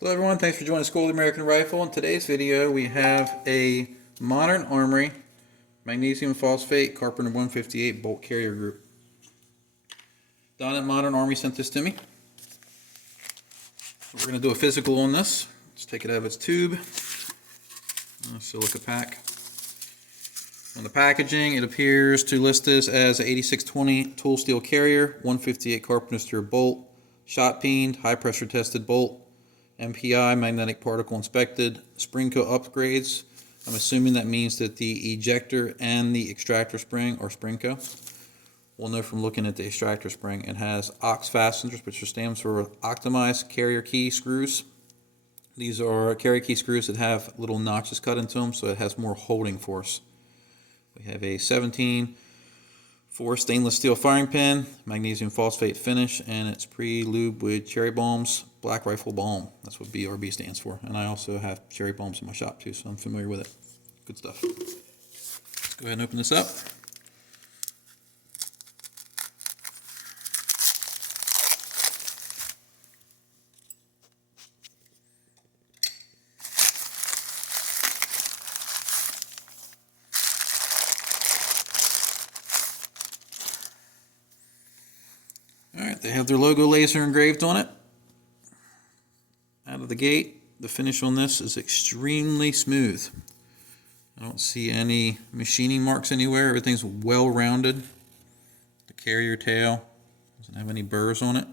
Hello everyone, thanks for joining School of the American Rifle. In today's video we have a modern Armory Magnesium Phosphate Carpenter 158 bolt carrier group. Don at Modern Armory sent this to me. We're going to do a physical on this. Let's take it out of its tube. Silica pack. On the packaging it appears to list this as an 8620 tool steel carrier, 158 carpenter steel bolt, shot peened, high pressure tested bolt, MPI, magnetic particle inspected, Sprinco upgrades. I'm assuming that means that the ejector and the extractor spring are Sprinco. We'll know from looking at the extractor spring it has ox fasteners, which stands for optimized carrier key screws. These are carrier key screws that have little notches cut into them, so it has more holding force. We have a 17/4 stainless steel firing pin, magnesium phosphate finish, and it's pre-lubed with cherry bombs, black rifle balm. That's what BRB stands for. And I also have cherry bombs in my shop too, so I'm familiar with it. Good stuff. Let's go ahead and open this up. Alright, they have their logo laser engraved on it. Out of the gate, the finish on this is extremely smooth. I don't see any machining marks anywhere. Everything's well rounded. The carrier tail doesn't have any burrs on it.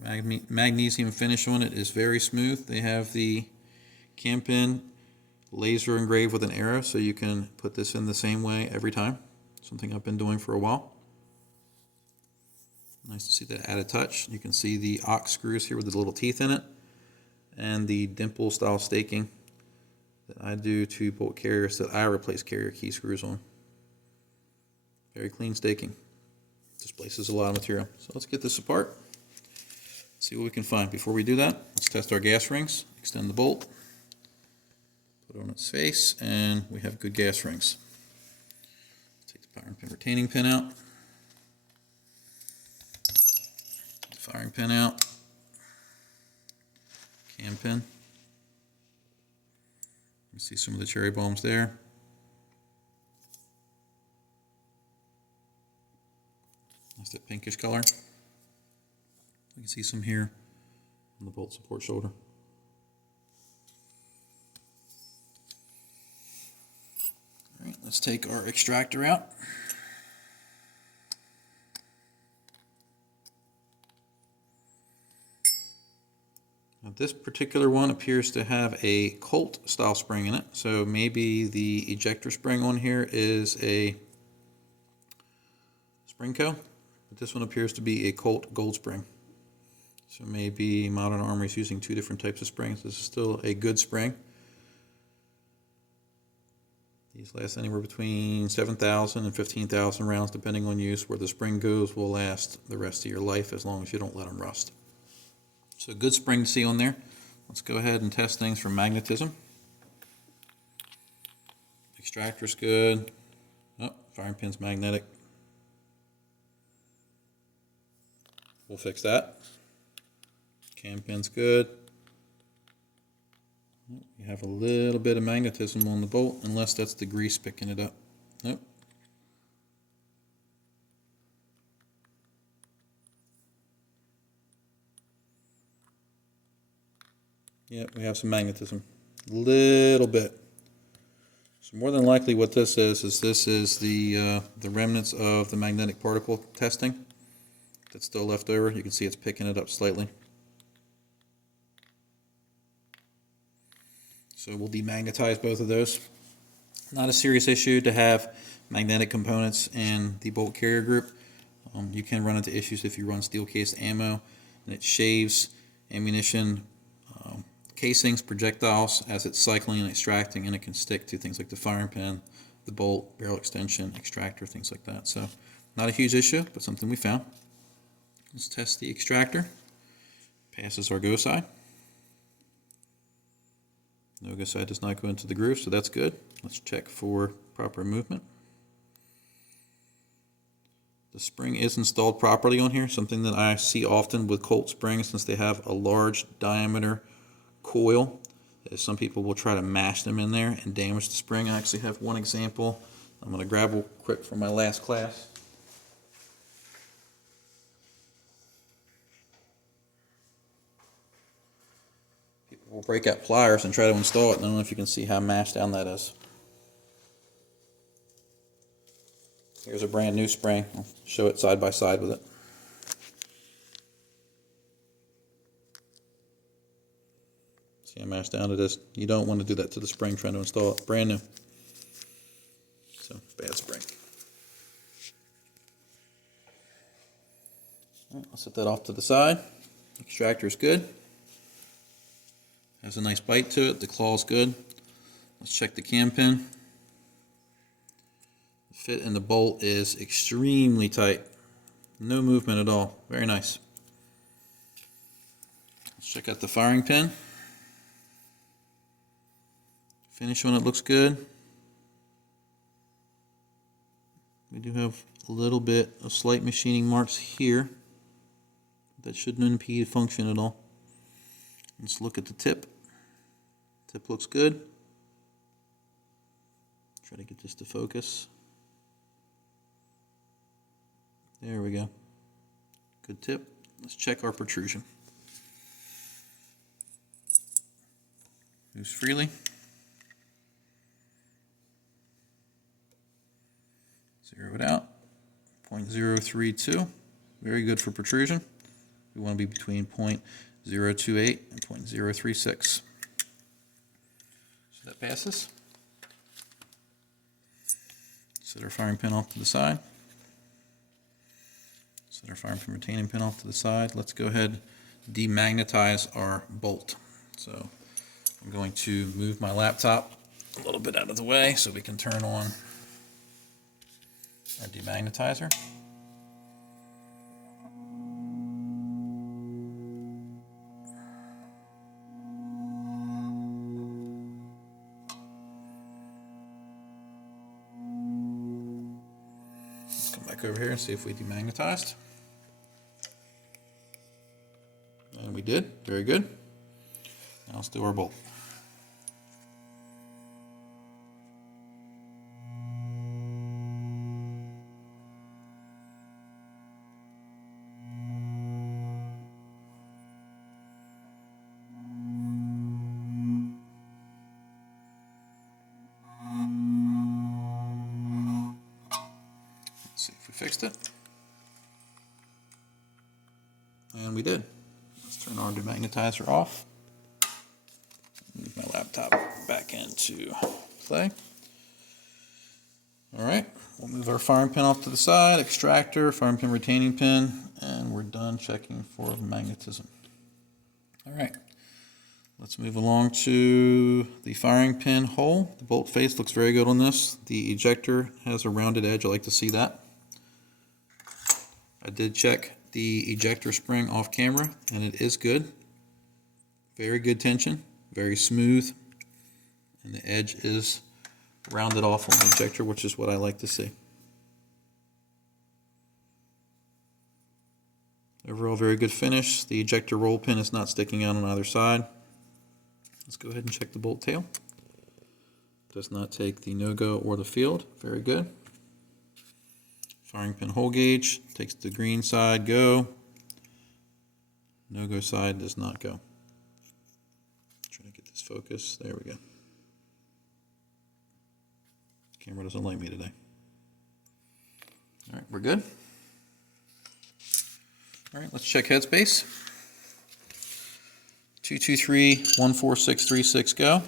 The magnesium finish on it is very smooth. They have the cam pin laser engraved with an arrow, so you can put this in the same way every time. Something I've been doing for a while. Nice to see that added touch. You can see the ox screws here with the little teeth in it, and the dimple style staking that I do to bolt carriers that I replace carrier key screws on. Very clean staking. Displaces a lot of material. So let's get this apart. See what we can find. Before we do that, let's test our gas rings. Extend the bolt, put it on its face, and we have good gas rings. Take the firing pin retaining pin out. Firing pin out, cam pin. You see some of the cherry bombs there. That's that pinkish color. You can see some here on the bolt support shoulder. All right, let's take our extractor out. Now this particular one appears to have a Colt style spring in it, so maybe the ejector spring on here is a Sprinco, but this one appears to be a Colt gold spring. So maybe Modern Armory is using two different types of springs. This is still a good spring. These last anywhere between 7,000 and 15,000 rounds depending on use. Where the spring goes will last the rest of your life as long as you don't let them rust. So good spring to see on there. Let's go ahead and test things for magnetism. Extractor's good. Oh, firing pin's magnetic. We'll fix that. Cam pin's good. You have a little bit of magnetism on the bolt, unless that's the grease picking it up. Nope. Yep, we have some magnetism. A little bit. So more than likely what this is the remnants of the magnetic particle testing that's still left over. You can see it's picking it up slightly. So we'll demagnetize both of those. Not a serious issue to have magnetic components in the bolt carrier group. You can run into issues if you run steel cased ammo and it shaves ammunition casings, projectiles as it's cycling and extracting, and it can stick to things like the firing pin, the bolt, barrel extension, extractor, things like that. So not a huge issue, but something we found. Let's test the extractor. Passes our go side. No go side does not go into the groove, so that's good. Let's check for proper movement. The spring is installed properly on here, something that I see often with Colt springs since they have a large diameter coil. Some people will try to mash them in there and damage the spring. I actually have one example I'm going to grab real quick from my last class. People will break out pliers and try to install it, and I don't know if you can see how mashed down that is. Here's a brand new spring. I'll show it side by side with it. See how mashed down it is? You don't want to do that to the spring trying to install it. Brand new. So, bad spring. All right, I'll set that off to the side. Extractor is good. Has a nice bite to it. The claw is good. Let's check the cam pin. The fit in the bolt is extremely tight. No movement at all. Very nice. Let's check out the firing pin. Finish on it looks good. We do have a little bit of slight machining marks here. That shouldn't impede function at all. Let's look at the tip. Tip looks good. Try to get this to focus. There we go. Good tip. Let's check our protrusion. Moves freely. Zero it out. 0.032. Very good for protrusion. We want to be between 0.028 and 0.036. So that passes. Set our firing pin off to the side. Set our firing pin retaining pin off to the side. Let's go ahead and demagnetize our bolt. So I'm going to move my laptop a little bit out of the way so we can turn on our demagnetizer. Let's come back over here and see if we demagnetized. And we did. Very good. Now let's do our bolt. See if we fixed it. And we did. Let's turn our demagnetizer off. Move my laptop back into play. Alright, we'll move our firing pin off to the side, extractor, firing pin retaining pin, and we're done checking for magnetism. Alright, let's move along to the firing pin hole. The bolt face looks very good on this. The ejector has a rounded edge. I like to see that. I did check the ejector spring off camera, and it is good. Very good tension, very smooth, and the edge is rounded off on the ejector, which is what I like to see. Overall, very good finish. The ejector roll pin is not sticking out on either side. Let's go ahead and check the bolt tail. Does not take the no-go or the field. Very good. Firing pin hole gauge takes the green side go. No-go side does not go. Trying to get this focus. There we go. Camera doesn't like me today. All right, we're good. All right, let's check headspace. 223-14636 go.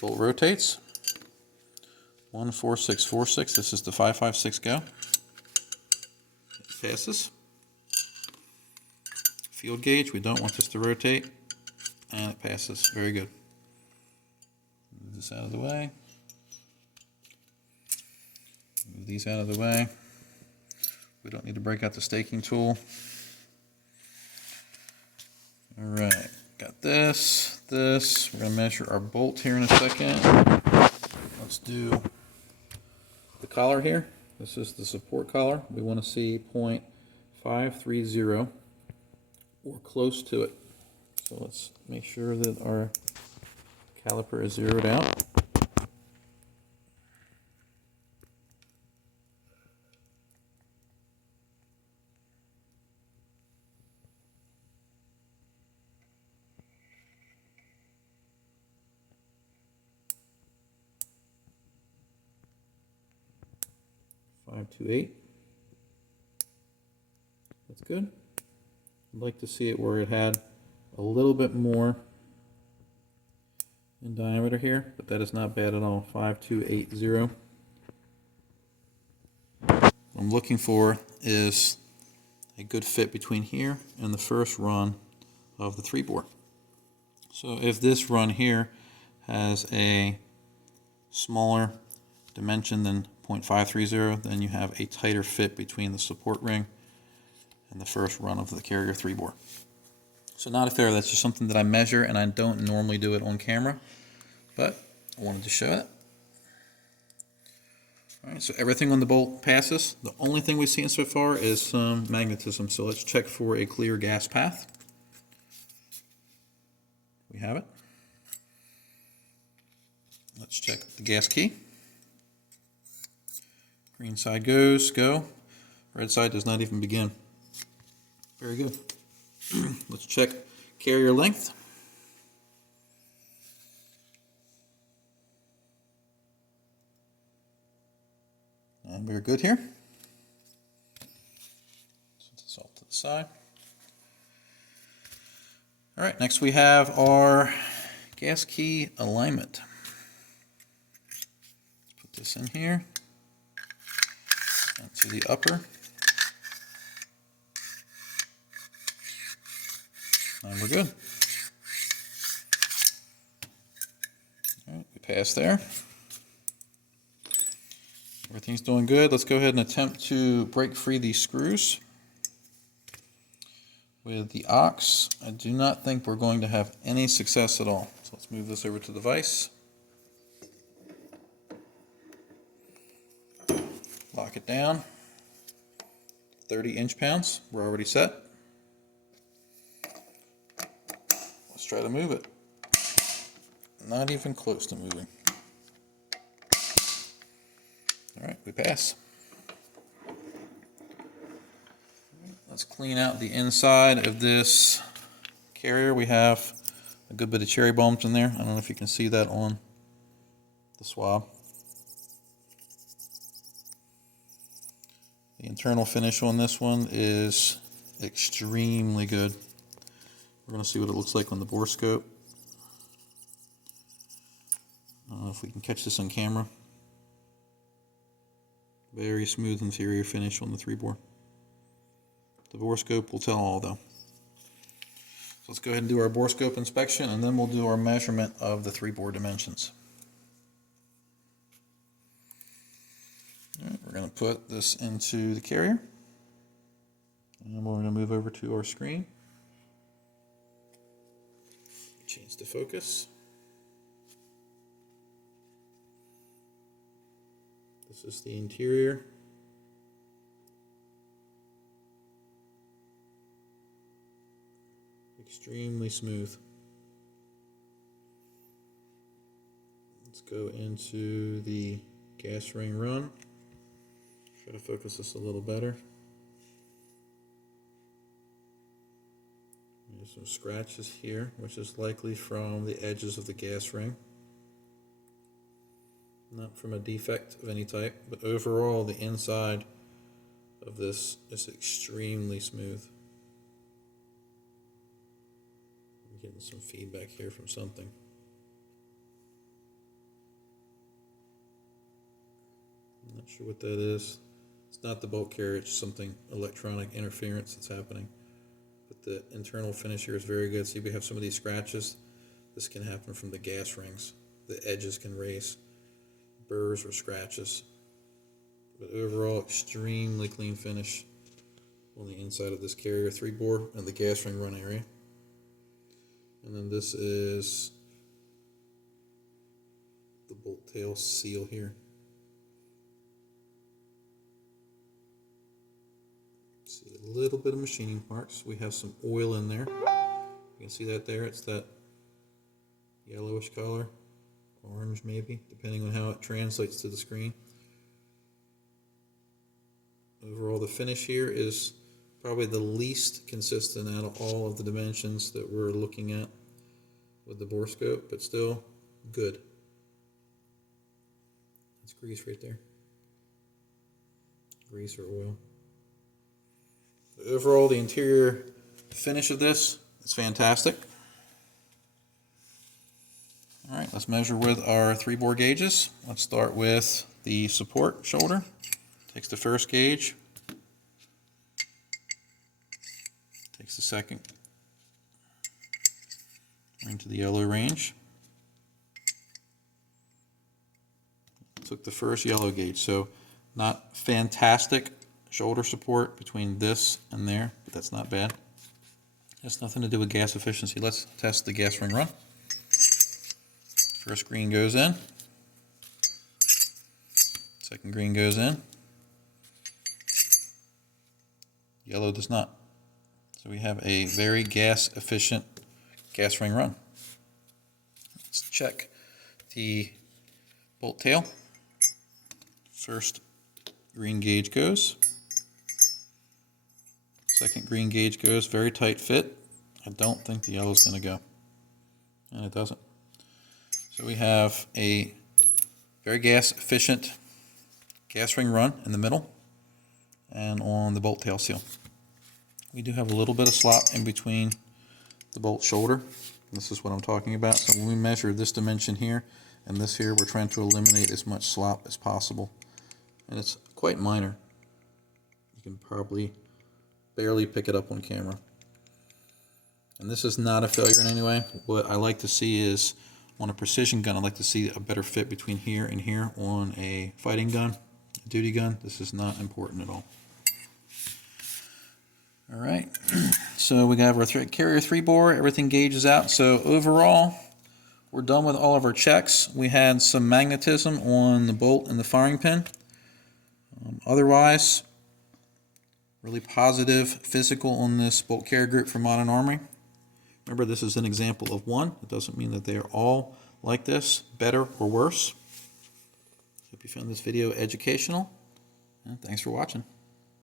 Bolt rotates. 14646. This is the 556 go. It passes. Field gauge. We don't want this to rotate, and it passes. Very good. Move this out of the way. Move these out of the way. We don't need to break out the staking tool. All right, got this. We're going to measure our bolt here in a second. Let's do the collar here. This is the support collar. We want to see 0.530 or close to it. So let's make sure that our caliper is zeroed out. .528. That's good. I'd like to see it where it had a little bit more in diameter here, but that is not bad at all. 5280. What I'm looking for is a good fit between here and the first run of the 3-bore. So if this run here has a smaller dimension than 0.530, then you have a tighter fit between the support ring and the first run of the carrier 3-bore. So not a fair, that's just something that I measure, and I don't normally do it on camera, but I wanted to show it. All right, so everything on the bolt passes. The only thing we've seen so far is some magnetism, so let's check for a clear gas path. We have it. Let's check the gas key. Green side goes, go. Red side does not even begin. Very good. Let's check carrier length. And we're good here. Set this off to the side. All right, next we have our gas key alignment. Let's put this in here. To the upper. And we're good. All right, we passed there. Everything's doing good. Let's go ahead and attempt to break free these screws. With the ox, I do not think we're going to have any success at all. So let's move this over to the vise. Lock it down. 30 inch-pounds. We're already set. Let's try to move it. Not even close to moving. All right, we pass. Let's clean out the inside of this carrier. We have a good bit of cherry bumps in there. I don't know if you can see that on the swab. The internal finish on this one is extremely good. We're going to see what it looks like on the Borescope. I don't know if we can catch this on camera. Very smooth interior finish on the 3-bore. The Borescope will tell all though. So let's go ahead and do our Borescope inspection, and then we'll do our measurement of the 3-bore dimensions. All right, we're going to put this into the carrier, and we're going to move over to our screen. Change the focus. This is the interior. Extremely smooth. Let's go into the gas ring run. Try to focus this a little better. There's some scratches here, which is likely from the edges of the gas ring. Not from a defect of any type, but overall the inside of this is extremely smooth. I'm getting some feedback here from something. I'm not sure what that is. It's not the bolt carrier, it's something electronic interference that's happening. But the internal finish here is very good. See, we have some of these scratches. This can happen from the gas rings. The edges can raise burrs or scratches. But overall, extremely clean finish on the inside of this carrier 3-bore and the gas ring run area. And then this is the bolt tail seal here. a little bit of machining parts. We have some oil in there. You can see that there. It's that yellowish color, orange maybe, depending on how it translates to the screen. Overall, the finish here is probably the least consistent out of all of the dimensions that we're looking at with the Borescope, but still good. That's grease right there. Grease or oil. Overall, the interior finish of this is fantastic. All right, let's measure with our 3-bore gauges. Let's start with the support shoulder. Takes the first gauge. Takes the second. We're into the yellow range. Took the first yellow gauge, so not fantastic shoulder support between this and there, but that's not bad. Has nothing to do with gas efficiency. Let's test the gas ring run. First green goes in. Second green goes in. Yellow does not. So we have a very gas efficient gas ring run. Let's check the bolt tail. First green gauge goes. Second green gauge goes. Very tight fit. I don't think the yellow is going to go. And it doesn't. So we have a very gas efficient gas ring run in the middle and on the bolt tail seal. We do have a little bit of slop in between the bolt shoulder. This is what I'm talking about. So when we measure this dimension here and this here, we're trying to eliminate as much slop as possible. And it's quite minor. You can probably barely pick it up on camera. And this is not a failure in any way. What I like to see is, on a precision gun, I'd like to see a better fit between here and here. On a fighting gun, a duty gun, this is not important at all. All right, so we got our carrier 3-bore, everything gauges out. So overall, we're done with all of our checks. We had some magnetism on the bolt and the firing pin. Otherwise, really positive physical on this bolt carrier group from Modern Armory. Remember, this is an example of one. It doesn't mean that they are all like this, better or worse. Hope you found this video educational, and thanks for watching.